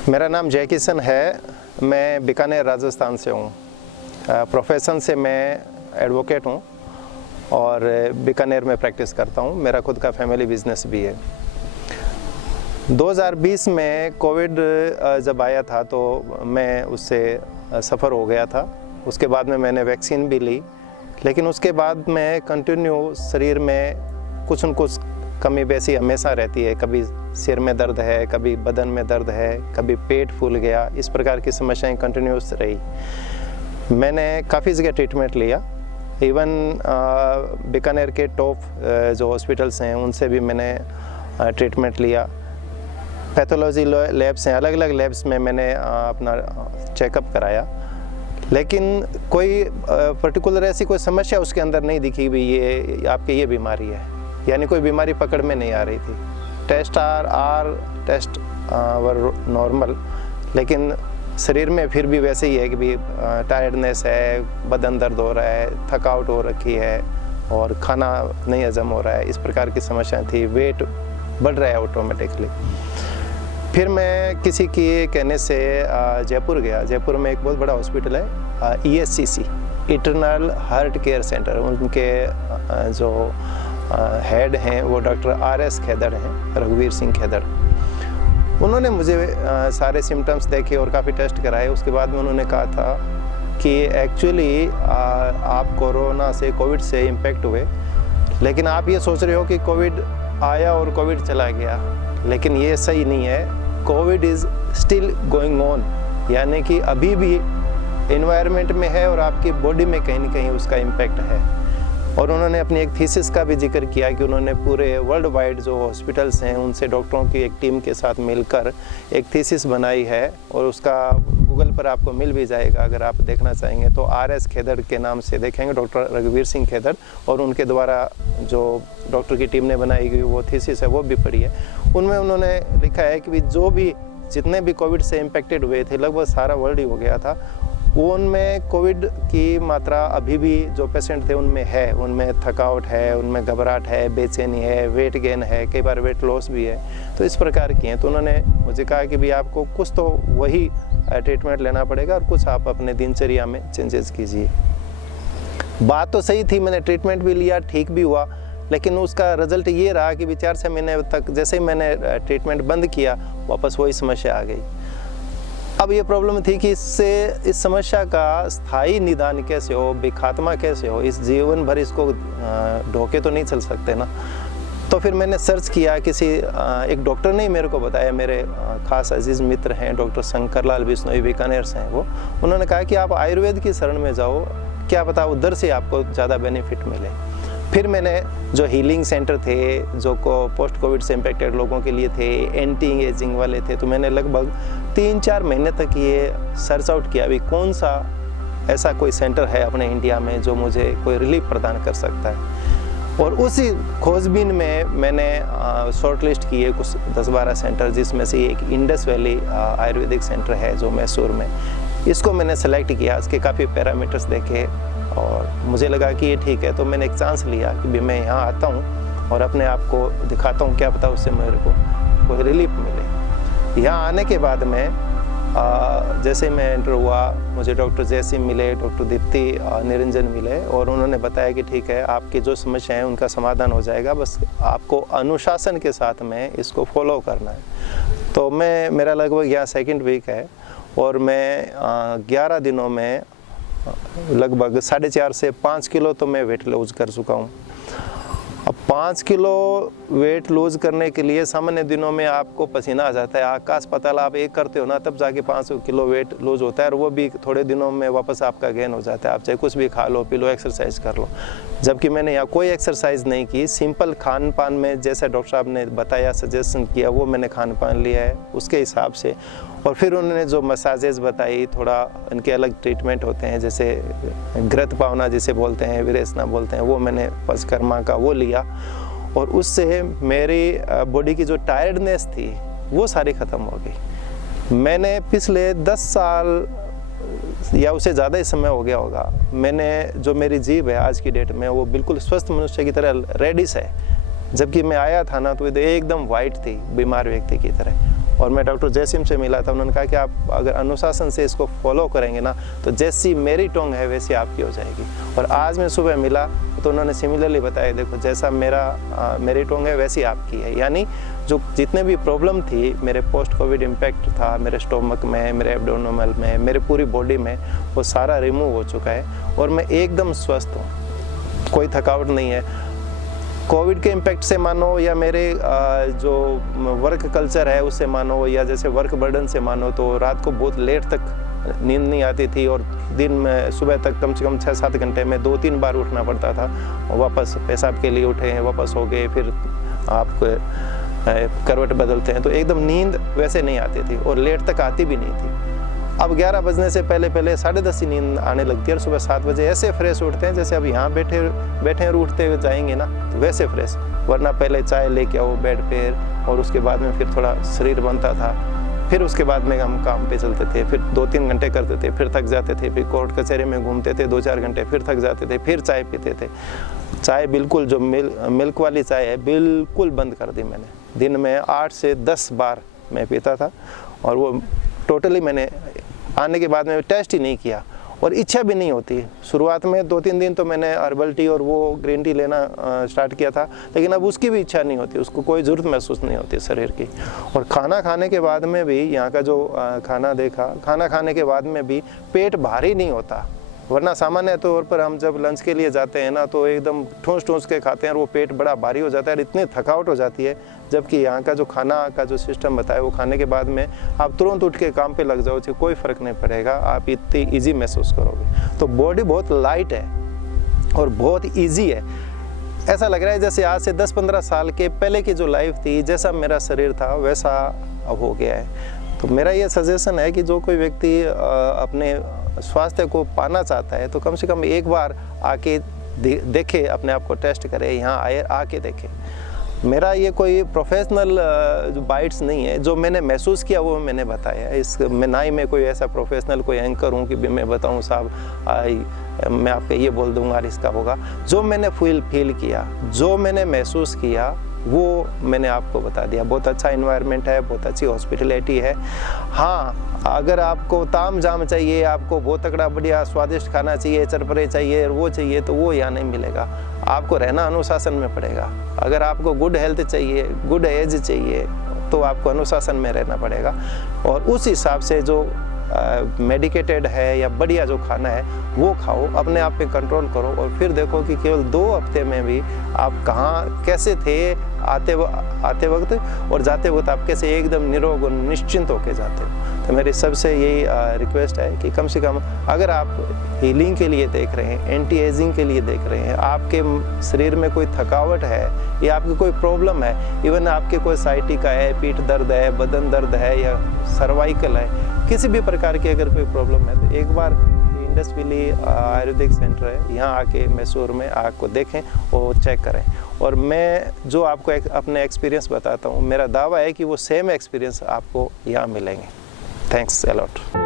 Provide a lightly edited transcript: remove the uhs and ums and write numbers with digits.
मेरा नाम जय किशन है। मैं बीकानेर राजस्थान से हूँ। प्रोफेशन से मैं एडवोकेट हूँ और बीकानेर में प्रैक्टिस करता हूँ। मेरा खुद का फैमिली बिजनेस भी है। 2020 में कोविड जब आया था तो मैं उससे सफ़र हो गया था। उसके बाद में मैंने वैक्सीन भी ली, लेकिन उसके बाद में कंटिन्यू शरीर में कुछ न कुछ कमी बेसी हमेशा रहती है। कभी सिर में दर्द है, कभी बदन में दर्द है, कभी पेट फूल गया। इस प्रकार की समस्याएं कंटिन्यूस रही। मैंने काफ़ी जगह ट्रीटमेंट लिया। इवन बीकानेर के टॉप जो हॉस्पिटल्स हैं उनसे भी मैंने ट्रीटमेंट लिया। पैथोलॉजी लैब्स हैं, अलग अलग लैब्स में मैंने अपना चेकअप कराया, लेकिन कोई पर्टिकुलर ऐसी कोई समस्या उसके अंदर नहीं दिखी भी ये आपकी ये बीमारी है, यानी कोई बीमारी पकड़ में नहीं आ रही थी। टेस्ट टेस्ट वर नॉर्मल, लेकिन शरीर में फिर भी वैसे ही है कि भी टायर्डनेस है, बदन दर्द हो रहा है, थकावट हो रखी है और खाना नहीं हजम हो रहा है। इस प्रकार की समस्याएं थी। वेट बढ़ रहा है ऑटोमेटिकली। फिर मैं किसी के कहने से जयपुर गया। जयपुर में एक बहुत बड़ा हॉस्पिटल है, ESCC, eternal heart care centre. उनके जो हेड हैं वो डॉक्टर RS खेदड़ हैं, रघुवीर सिंह खेदड़। उन्होंने मुझे सारे सिम्टम्स देखे और काफ़ी टेस्ट कराए। उसके बाद में उन्होंने कहा था कि एक्चुअली आप कोरोना से, कोविड से इम्पेक्ट हुए, लेकिन आप ये सोच रहे हो कि कोविड आया और कोविड चला गया, लेकिन ये सही नहीं है। Covid is still going on, यानी कि अभी भी एनवायरनमेंट में है और आपकी बॉडी में कहीं ना कहीं उसका इम्पैक्ट है। और उन्होंने अपनी एक थीसिस का भी जिक्र किया कि उन्होंने पूरे वर्ल्ड वाइड जो हॉस्पिटल्स हैं उनसे डॉक्टरों की एक टीम के साथ मिलकर एक थीसिस बनाई है, और उसका गूगल पर आपको मिल भी जाएगा अगर आप देखना चाहेंगे तो। RS खेदड़ के नाम से देखेंगे, डॉक्टर रघुवीर सिंह खेदड़, और उनके द्वारा जो डॉक्टर की टीम ने बनाई गई वो थीसिस है वो भी पढ़ी है। उनमें उन्होंने लिखा है कि जो भी जितने भी कोविड से इम्पेक्टेड हुए थे, लगभग सारा वर्ल्ड ही हो गया था, उनमें कोविड की मात्रा अभी भी जो पेशेंट थे उनमें है। उनमें थकावट है, उनमें घबराहट है, बेचैनी है, वेट गेन है, कई बार वेट लॉस भी है। तो इस प्रकार की हैं। तो उन्होंने मुझे कहा कि भी आपको कुछ तो वही ट्रीटमेंट लेना पड़ेगा और कुछ आप अपने दिनचर्या में चेंजेस कीजिए। बात तो सही थी, मैंने ट्रीटमेंट भी लिया, ठीक भी हुआ, लेकिन उसका रिजल्ट ये रहा कि 4-6 महीने तक जैसे ही मैंने ट्रीटमेंट बंद किया, वापस वही समस्या आ गई। अब ये प्रॉब्लम थी कि इस समस्या का स्थायी निदान कैसे हो, खात्मा कैसे हो। इस जीवन भर इसको ढोके तो नहीं चल सकते ना। तो फिर मैंने सर्च किया, एक डॉक्टर ने मेरे को बताया, मेरे खास अजीज़ मित्र हैं डॉक्टर शंकरलाल बिश्नोई, बीकानेर से हैं वो। उन्होंने कहा कि आप आयुर्वेद की शरण में जाओ, क्या पता उधर से आपको ज़्यादा बेनिफिट मिले। फिर मैंने जो हीलिंग सेंटर थे, जो पोस्ट कोविड से इम्पेक्टेड लोगों के लिए थे, एंटी एजिंग वाले थे, तो मैंने लगभग 3-4 महीने तक ये सर्च आउट किया भी कौन सा ऐसा कोई सेंटर है अपने इंडिया में जो मुझे कोई रिलीफ प्रदान कर सकता है। और उसी खोजबीन में मैंने शॉर्ट लिस्ट किए कुछ 10-12 सेंटर, जिसमें से एक इंडस वैली आयुर्वेदिक सेंटर है जो मैसूर में। इसको मैंने सेलेक्ट किया, इसके काफ़ी पैरामीटर्स देखे और मुझे लगा कि ये ठीक है। तो मैंने एक चांस लिया कि भी मैं यहाँ आता हूँ और अपने आप को दिखाता हूँ, क्या पता उससे मेरे को कोई रिलीफ मिले। यहाँ आने के बाद में जैसे मैं एंटर हुआ, मुझे डॉक्टर जयसिंह मिले, डॉक्टर दीप्ति निरंजन मिले, और उन्होंने बताया कि ठीक है, आपकी जो समस्या है उनका समाधान हो जाएगा, बस आपको अनुशासन के साथ में इसको फॉलो करना है। तो मेरा लगभग यहाँ 2nd वीक है और मैं 11 दिनों में लगभग 4.5 से 5 किलो तो मैं वेट लूज कर चुका हूँ। अब 5 किलो वेट लूज करने के लिए सामान्य दिनों में आपको पसीना आ जाता है, आकाश पाताल आप एक करते हो ना, तब जाके 5 किलो वेट लूज होता है, और वो भी थोड़े दिनों में वापस आपका गेन हो जाता है। आप चाहे कुछ भी खा लो, पी लो, एक्सरसाइज कर लो। जबकि मैंने यहाँ कोई एक्सरसाइज नहीं की, सिंपल खान पान में जैसा डॉक्टर साहब ने बताया, सजेशन किया, वो मैंने खान पान लिया है उसके हिसाब से। और फिर उन्होंने जो मसाजेज बताई, थोड़ा इनके अलग ट्रीटमेंट होते हैं, जैसे घृत पावना जिसे बोलते हैं, विरेचना बोलते हैं, वो मैंने पंचकर्मा का वो लिया, और उससे मेरी बॉडी की जो टायर्डनेस थी वो सारी ख़त्म हो गई। मैंने पिछले 10 साल या उससे ज़्यादा ही समय हो गया होगा, मैंने जो मेरी जीभ है आज की डेट में वो बिल्कुल स्वस्थ मनुष्य की तरह रेडिश है, जबकि मैं आया था ना तो एकदम वाइट थी, बीमार व्यक्ति की तरह। और मैं डॉक्टर जयसिम से मिला था, उन्होंने कहा कि आप अगर अनुशासन से इसको फॉलो करेंगे ना तो जैसी मेरी टोंग है वैसी आपकी हो जाएगी। और आज मैं सुबह मिला तो उन्होंने सिमिलरली बताया, देखो जैसा मेरी टोंग है वैसी आपकी है। यानी जो जितने भी प्रॉब्लम थी, मेरे पोस्ट कोविड इम्पैक्ट था मेरे स्टोमक में, मेरे एब्डोमिनल में, मेरे पूरी बॉडी में, वो सारा रिमूव हो चुका है और मैं एकदम स्वस्थ हूँ, कोई थकावट नहीं है। कोविड के इम्पैक्ट से मानो या मेरे जो वर्क कल्चर है उससे मानो, या जैसे वर्क बर्डन से मानो, तो रात को बहुत लेट तक नींद नहीं आती थी और दिन में सुबह तक कम से कम 6-7 घंटे में 2-3 बार उठना पड़ता था। वापस पेशाब के लिए उठे, वापस हो गए, फिर आप करवट बदलते हैं, तो एकदम नींद वैसे नहीं आती थी और लेट तक आती भी नहीं थी। अब 11 बजने से पहले 10:30 ही नींद आने लगती है और सुबह 7 बजे ऐसे फ्रेश उठते हैं जैसे अब यहाँ बैठे और उठते हुए जाएंगे ना, तो वैसे फ्रेश। वरना पहले चाय लेके आओ बेड पे और उसके बाद में फिर थोड़ा शरीर बनता था, फिर उसके बाद में हम काम पे चलते थे, फिर 2-3 घंटे करते थे, फिर थक जाते थे, फिर कोर्ट कचहरी में घूमते थे 2-4 घंटे, फिर थक जाते थे, फिर चाय पीते थे। चाय बिल्कुल जो मिल्क वाली चाय है बिल्कुल बंद कर दी मैंने। दिन में 8 से 10 बार मैं पीता था और वो टोटली मैंने आने के बाद में टेस्ट ही नहीं किया और इच्छा भी नहीं होती। शुरुआत में 2-3 दिन तो मैंने हर्बल टी और वो ग्रीन टी लेना स्टार्ट किया था, लेकिन अब उसकी भी इच्छा नहीं होती, उसको कोई ज़रूरत महसूस नहीं होती शरीर की। और खाना खाने के बाद में भी यहाँ का जो खाना देखा, खाना खाने के बाद में भी पेट भारी नहीं होता। वरना सामान्य तौर पर हम जब लंच के लिए जाते हैं ना तो एकदम ठूस के खाते हैं और वो पेट बड़ा भारी हो जाता है और इतनी थकावट हो जाती है। जबकि यहाँ का जो खाना का जो सिस्टम बताया, वो खाने के बाद में आप तुरंत उठ के काम पे लग जाओ, कोई फ़र्क नहीं पड़ेगा, आप इतनी ईजी महसूस करोगे। तो बॉडी बहुत लाइट है और बहुत ईजी है। ऐसा लग रहा है जैसे आज से 10-15 साल के पहले की जो लाइफ थी, जैसा मेरा शरीर था वैसा अब हो गया है। तो मेरा ये सजेशन है कि जो कोई व्यक्ति अपने स्वास्थ्य को पाना चाहता है तो कम से कम एक बार आके देखे, अपने आप को टेस्ट करे, यहाँ आके देखे। मेरा ये कोई प्रोफेशनल बाइट्स नहीं है, जो मैंने महसूस किया वो मैंने बताया। मैं ना ही मैं कोई ऐसा प्रोफेशनल कोई एंकर हूँ कि मैं बताऊँ साहब मैं आपको ये बोल दूंगा और इसका होगा। जो मैंने फील किया, जो मैंने महसूस किया, वो मैंने आपको बता दिया। बहुत अच्छा इन्वायरमेंट है, बहुत अच्छी हॉस्पिटलिटी है। हाँ, अगर आपको ताम जाम चाहिए, आपको बहुत तगड़ा बढ़िया स्वादिष्ट खाना चाहिए, चरपरे चाहिए, वो चाहिए, तो वो यहाँ नहीं मिलेगा। आपको रहना अनुशासन में पड़ेगा। अगर आपको गुड हेल्थ चाहिए, गुड एज चाहिए, तो आपको अनुशासन में रहना पड़ेगा और उस हिसाब से जो मेडिकेटेड है या बढ़िया जो खाना है वो खाओ, अपने आप पे कंट्रोल करो और फिर देखो कि केवल 2 हफ्ते में भी आप कहाँ कैसे थे आते वक्त और जाते वक्त आप कैसे एकदम निरोग और निश्चिंत होके जाते हो। तो मेरी सबसे यही रिक्वेस्ट है कि कम से कम अगर आप हीलिंग के लिए देख रहे हैं, एंटी एजिंग के लिए देख रहे हैं, आपके शरीर में कोई थकावट है या आपकी कोई प्रॉब्लम है, इवन आपके कोई साइटिका है, पीठ दर्द है, बदन दर्द है या सर्वाइकल है, किसी भी प्रकार की अगर कोई प्रॉब्लम है तो एक बार इंडस वैली आयुर्वेदिक सेंटर है, यहाँ आके मैसूर में आके देखें और चेक करें। और मैं जो आपको अपने एक्सपीरियंस बताता हूँ, मेरा दावा है कि वो सेम एक्सपीरियंस आपको यहाँ मिलेंगे। Thanks a lot.